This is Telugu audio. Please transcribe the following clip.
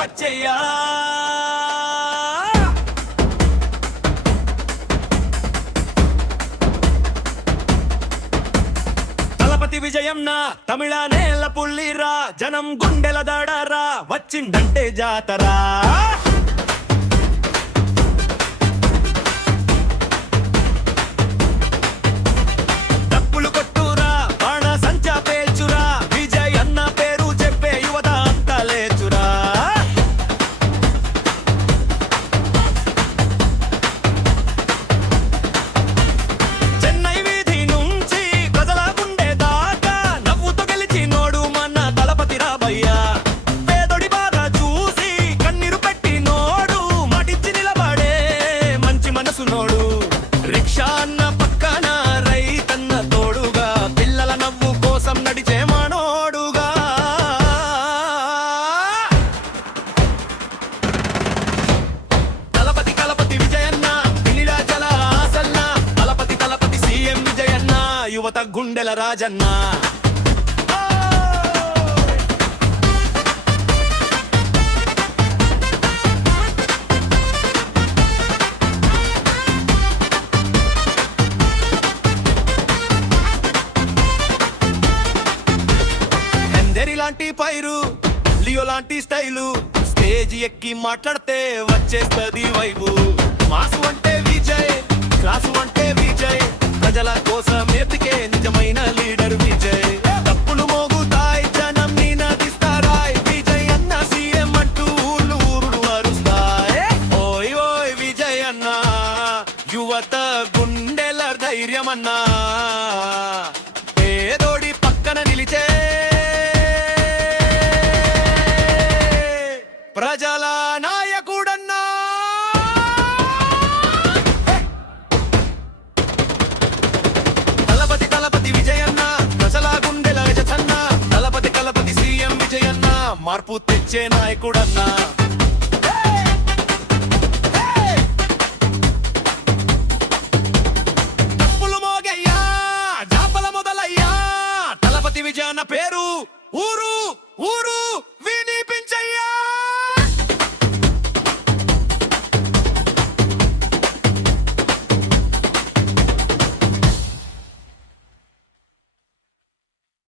వచ్చయ్యా. తలపతి విజయన్న తమిళ నేల పుల్లిరా, జనం గుండెల దాడారా, వచ్చిందంటే జాతరా. డప్పులు కొట్టురా, బాణ సంచా పేల్చురా, విజయన్న పేరు చెప్పే యువత అంతా లేచురా. చెన్నై వీధి నుంచి ప్రజల గుండె దాకా నవ్వుతో గెలిచినోడు మన దళపతి రాబయ్యా. పేదోడి బాధ చూసి కన్నీరు పెట్టినోడు, మాటిచ్చి నిలబడే మంచి మనసునోడు. రిక్షా అన్న పక్కన రైతన్న తోడుగా, పిల్లల నవ్వు కోసం నడిచే మనోడుగా. తలపతి కలపతి విజయన్న, పిల్లిరాజల ఆసన్న, తలపతి తలపతి సీఎం విజయన్న, యువత గుండెల రాజన్న. లాంటి పైరు, లియో లాంటి స్టైలు, స్టేజ్ ఎక్కి మాట్లాడితే వచ్చేస్తది వైబు. మాసు అంటే విజయ్, క్లాసు అంటే విజయ్, ప్రజల కోసం ఎత్తికే నిజమైన లీడర్ విజయ్. తప్పులు మోగుతాయి, జనం నినదిస్తారాయ్, విజయ్ అన్న సీఎం అంటూ ఊర్లు ఊరుడు అరుస్తాయ్. ఓయ్ ఓయ్ విజయ్ అన్న, యువత గుండెల ధైర్యమన్నా, పేదోడి పక్కన నిలిచే ప్రజల నాయకుడన్నా. తలపతి తలపతి విజయన్న, ప్రజల గుండెల రజతన్న, తలపతి కలపతి సీఎం విజయన్న, మార్పు తెచ్చే నాయకుడన్నా.